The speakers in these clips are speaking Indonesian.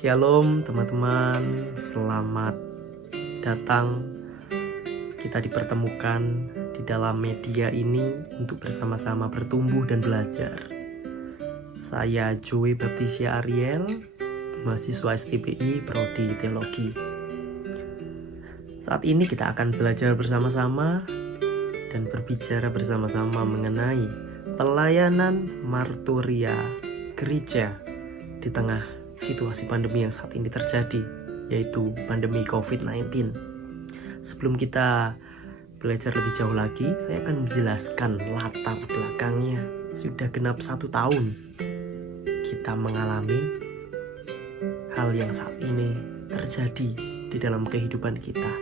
Shalom teman-teman, selamat datang. Kita dipertemukan di dalam media ini untuk bersama-sama bertumbuh dan belajar. Saya Joey Baptisia Ariel, mahasiswa STPI Prodi Teologi. Saat ini kita akan belajar bersama-sama dan berbicara bersama-sama mengenai pelayanan marturia gereja di tengah situasi pandemi yang saat ini terjadi, yaitu pandemi COVID-19. Sebelum kita belajar lebih jauh lagi, saya akan menjelaskan latar belakangnya. Sudah genap 1 tahun kita mengalami hal yang saat ini terjadi di dalam kehidupan kita.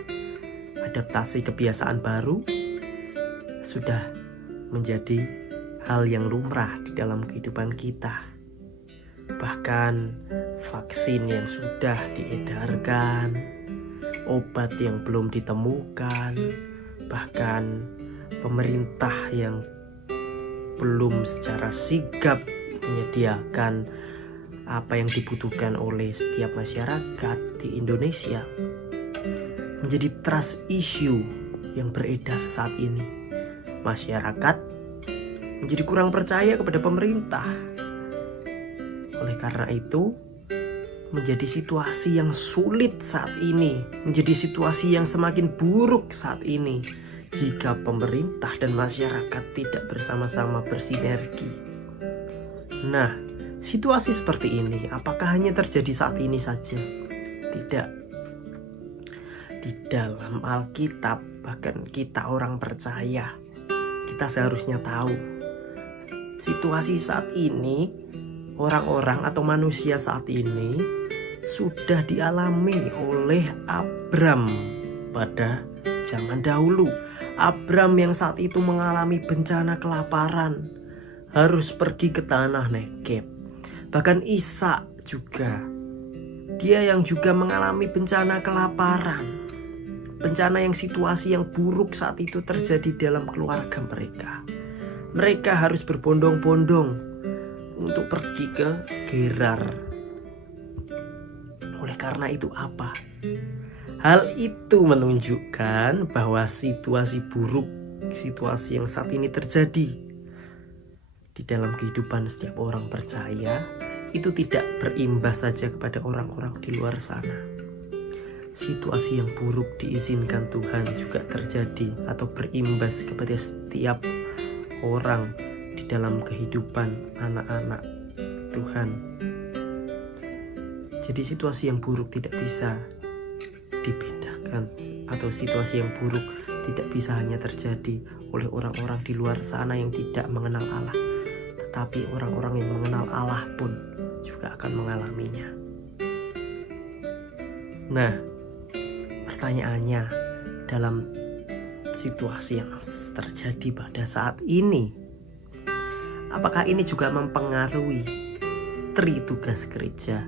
Adaptasi kebiasaan baru sudah menjadi hal yang lumrah di dalam kehidupan kita. Bahkan vaksin yang sudah diedarkan, obat yang belum ditemukan, bahkan pemerintah yang belum secara sigap menyediakan apa yang dibutuhkan oleh setiap masyarakat di Indonesia, menjadi trust issue yang beredar saat ini. Masyarakat menjadi kurang percaya kepada pemerintah. Oleh karena itu, menjadi situasi yang sulit saat ini, menjadi situasi yang semakin buruk saat ini jika pemerintah dan masyarakat tidak bersama-sama bersinergi. Nah, situasi seperti ini apakah hanya terjadi saat ini saja? Tidak. Di dalam Alkitab, bahkan kita orang percaya, kita seharusnya tahu situasi saat ini, orang-orang atau manusia saat ini sudah dialami oleh Abram pada zaman dahulu. Abram yang saat itu mengalami bencana kelaparan, harus pergi ke tanah Negeb. Bahkan Ishak juga, dia yang juga mengalami bencana kelaparan. Bencana yang situasi yang buruk saat itu terjadi dalam keluarga mereka. Mereka harus berbondong-bondong untuk pergi ke Gerar. Oleh karena itu apa? Hal itu menunjukkan bahwa situasi buruk, situasi yang saat ini terjadi di dalam kehidupan setiap orang percaya, itu tidak berimbas saja kepada orang-orang di luar sana. Situasi yang buruk diizinkan Tuhan juga terjadi atau berimbas kepada setiap orang di dalam kehidupan anak-anak Tuhan. Jadi situasi yang buruk tidak bisa dibedakan, atau situasi yang buruk tidak bisa hanya terjadi oleh orang-orang di luar sana yang tidak mengenal Allah, tetapi orang-orang yang mengenal Allah pun juga akan mengalaminya. Nah, pertanyaannya, dalam situasi yang terjadi pada saat ini, apakah ini juga mempengaruhi tri tugas gereja?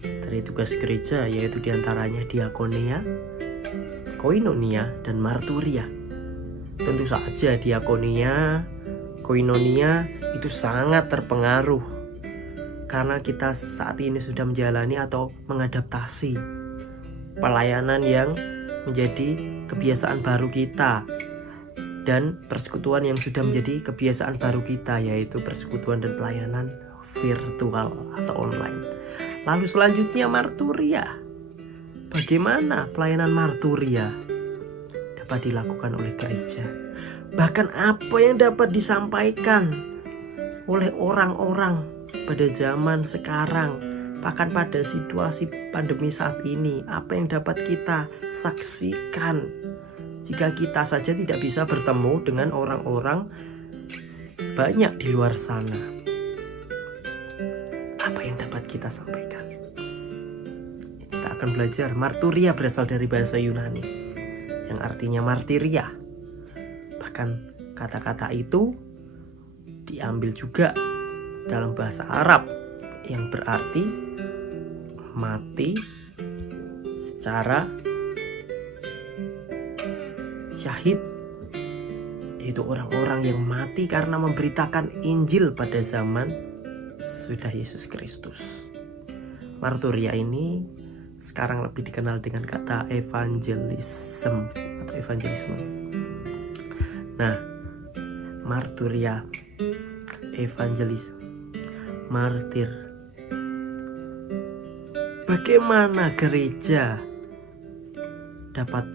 Tri tugas gereja yaitu diantaranya diakonia, koinonia, dan marturia. Tentu saja diakonia, koinonia itu sangat terpengaruh karena kita saat ini sudah menjalani atau mengadaptasi pelayanan yang menjadi kebiasaan baru kita, dan persekutuan yang sudah menjadi kebiasaan baru kita, yaitu persekutuan dan pelayanan virtual atau online. Lalu selanjutnya marturia. Bagaimana pelayanan marturia dapat dilakukan oleh gereja? Bahkan apa yang dapat disampaikan oleh orang-orang pada zaman sekarang, bahkan pada situasi pandemi saat ini, apa yang dapat kita saksikan jika kita saja tidak bisa bertemu dengan orang-orang banyak di luar sana? Apa yang dapat kita sampaikan? Kita akan belajar. Marturia berasal dari bahasa Yunani yang artinya martiria. Bahkan kata-kata itu diambil juga dalam bahasa Arab yang berarti mati secara syahid, yaitu orang-orang yang mati karena memberitakan Injil pada zaman sesudah Yesus Kristus. Marturia ini sekarang lebih dikenal dengan kata evangelisme atau evangelisme. Nah, marturia, evangelis, martir. Bagaimana gereja dapat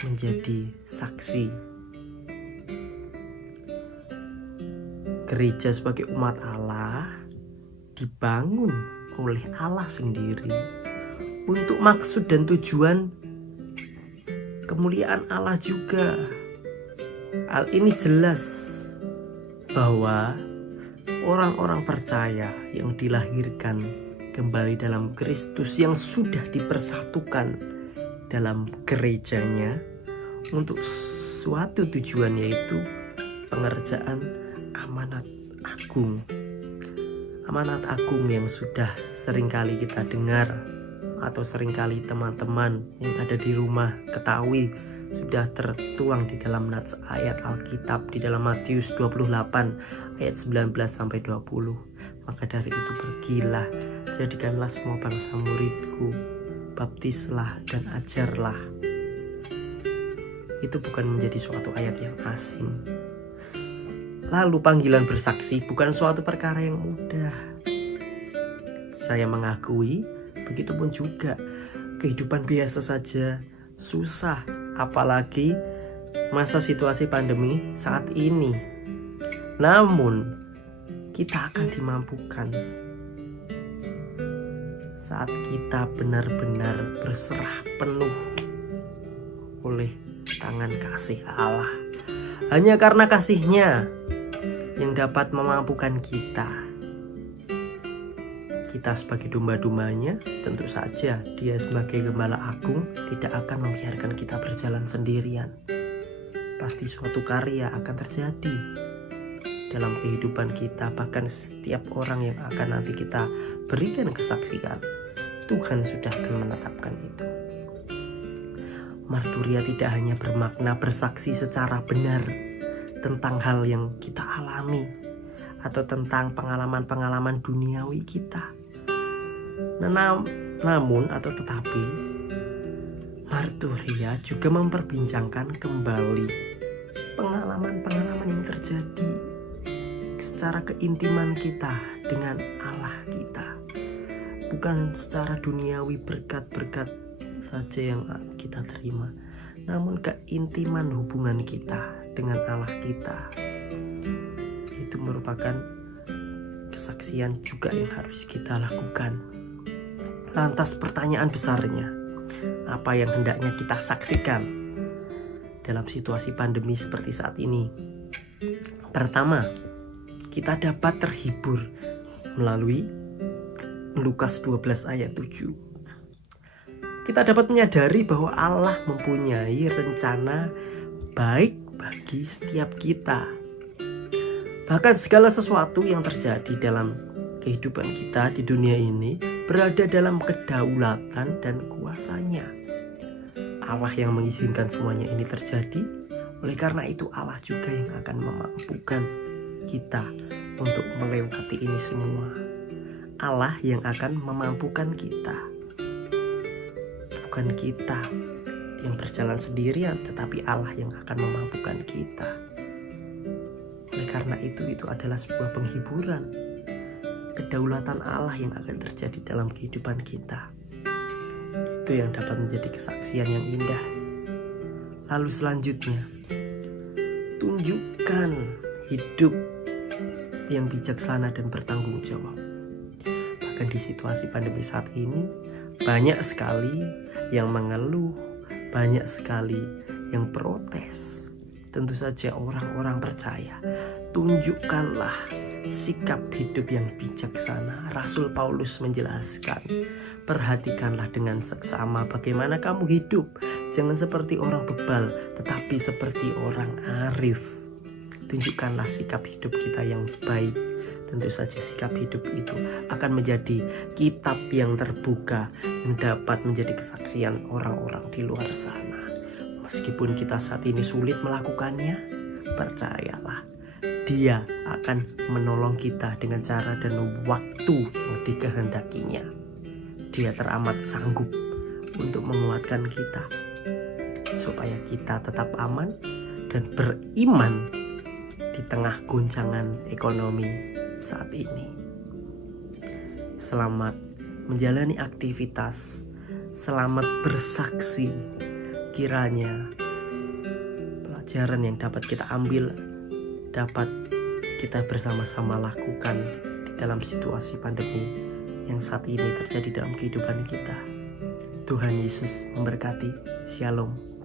menjadi saksi? Gereja sebagai umat Allah dibangun oleh Allah sendiri untuk maksud dan tujuan kemuliaan Allah juga. Hal ini jelas bahwa orang-orang percaya yang dilahirkan kembali dalam Kristus yang sudah dipersatukan dalam gerejanya untuk suatu tujuan, yaitu pengerjaan amanat agung. Amanat agung yang sudah seringkali kita dengar atau seringkali teman-teman yang ada di rumah ketahui sudah tertuang di dalam nats ayat Alkitab di dalam Matius 28 ayat 19 sampai 20. Maka dari itu pergilah, jadikanlah semua bangsa muridku, baptislah dan ajarlah. Itu bukan menjadi suatu ayat yang asing. Lalu panggilan bersaksi bukan suatu perkara yang mudah. Saya mengakui, begitupun juga kehidupan biasa saja susah, apalagi masa situasi pandemi saat ini. Namun kita akan dimampukan saat kita benar-benar berserah penuh oleh tangan kasih Allah. Hanya karena kasih-Nya yang dapat memampukan kita. Kita sebagai domba-dombanya, tentu saja Dia sebagai gembala agung tidak akan membiarkan kita berjalan sendirian. Pasti suatu karya akan terjadi dalam kehidupan kita, bahkan setiap orang yang akan nanti kita berikan kesaksian. Tuhan sudah akan menetapkan itu. Marturia tidak hanya bermakna bersaksi secara benar tentang hal yang kita alami atau tentang pengalaman-pengalaman duniawi kita. Tetapi marturia juga memperbincangkan kembali pengalaman-pengalaman yang terjadi secara keintiman kita dengan Allah kita. Bukan secara duniawi berkat-berkat saja yang kita terima, namun keintiman hubungan kita dengan Allah kita. Itu merupakan kesaksian juga yang harus kita lakukan. Lantas pertanyaan besarnya, apa yang hendaknya kita saksikan dalam situasi pandemi seperti saat ini? Pertama, kita dapat terhibur melalui Lukas 12 ayat 7. Kita dapat menyadari bahwa Allah mempunyai rencana baik bagi setiap kita. Bahkan segala sesuatu yang terjadi dalam kehidupan kita di dunia ini berada dalam kedaulatan dan kuasa-Nya. Allah yang mengizinkan semuanya ini terjadi. Oleh karena itu Allah juga yang akan memampukan kita untuk melewati ini semua. Allah yang akan memampukan kita. Bukan kita yang berjalan sendirian, tetapi Allah yang akan memampukan kita. Oleh karena itu adalah sebuah penghiburan. Kedaulatan Allah yang akan terjadi dalam kehidupan kita. Itu yang dapat menjadi kesaksian yang indah. Lalu selanjutnya, tunjukkan hidup yang bijaksana dan bertanggung jawab. Bahkan di situasi pandemi saat ini, banyak sekali yang mengeluh, banyak sekali yang protes. Tentu saja orang-orang percaya, tunjukkanlah sikap hidup yang bijaksana. Rasul Paulus menjelaskan, perhatikanlah dengan seksama bagaimana kamu hidup. Jangan seperti orang bebal, tetapi seperti orang arif. Tunjukkanlah sikap hidup kita yang baik. Tentu saja sikap hidup itu akan menjadi kitab yang terbuka yang dapat menjadi kesaksian orang-orang di luar sana. Meskipun kita saat ini sulit melakukannya, percayalah, Dia akan menolong kita dengan cara dan waktu yang dikehendakinya. Dia teramat sanggup untuk menguatkan kita supaya kita tetap aman dan beriman di tengah guncangan ekonomi saat ini. Selamat menjalani aktivitas, selamat bersaksi. Kiranya pelajaran yang dapat kita ambil dapat kita bersama-sama lakukan di dalam situasi pandemi yang saat ini terjadi dalam kehidupan kita. Tuhan Yesus memberkati. Shalom.